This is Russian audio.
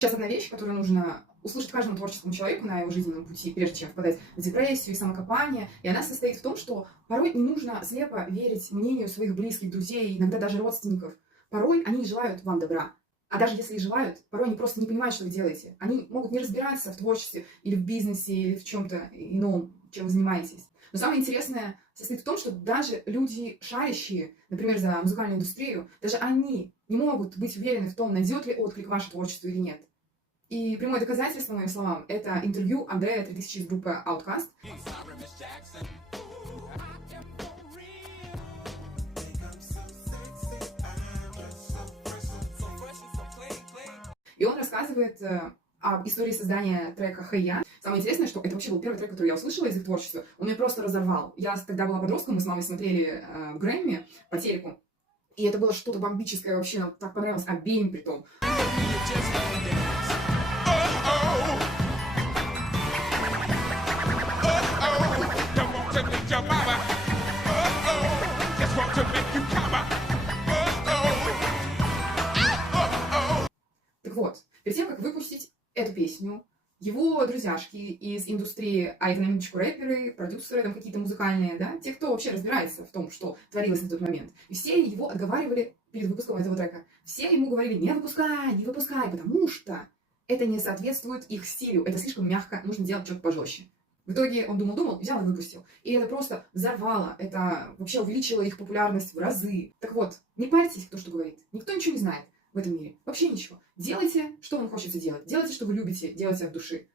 Сейчас одна вещь, которую нужно услышать каждому творческому человеку на его жизненном пути, прежде чем впадать в депрессию и самокопание. И она состоит в том, что порой не нужно слепо верить мнению своих близких, друзей, иногда даже родственников. Порой они не желают вам добра. А даже если и желают, порой они просто не понимают, что вы делаете. Они могут не разбираться в творчестве или в бизнесе, или в чем-то ином, чем вы занимаетесь. Но самое интересное состоит в том, что даже люди, шарящие, например, за музыкальную индустрию, даже они не могут быть уверены в том, найдет ли отклик ваше творчество или нет. И прямое доказательство моим словам — это интервью Андрея 3000 из группы Outkast. И он рассказывает об истории создания трека «Hey Ya». Самое интересное, что это вообще был первый трек, который я услышала из их творчества. Он меня просто разорвал. Я тогда была подростком, мы с мамой смотрели Грэмми по телеку. И это было что-то бомбическое вообще, нам так понравилось обеим притом. Так вот, перед тем, как выпустить эту песню, его друзьяшки из индустрии, а это на минуточку рэперы, продюсеры, там какие-то музыкальные, да, те, кто вообще разбирается в том, что творилось на тот момент. И все его отговаривали перед выпуском этого трека. Все ему говорили: не выпускай, потому что это не соответствует их стилю, это слишком мягко, нужно делать что-то пожестче. В итоге он думал, взял и выпустил. И это просто взорвало, это вообще увеличило их популярность в разы. Так вот, не парьтесь, кто что говорит. Никто ничего не знает в этом мире. Вообще ничего. Делайте, что вам хочется делать. Делайте, что вы любите, делайте от души.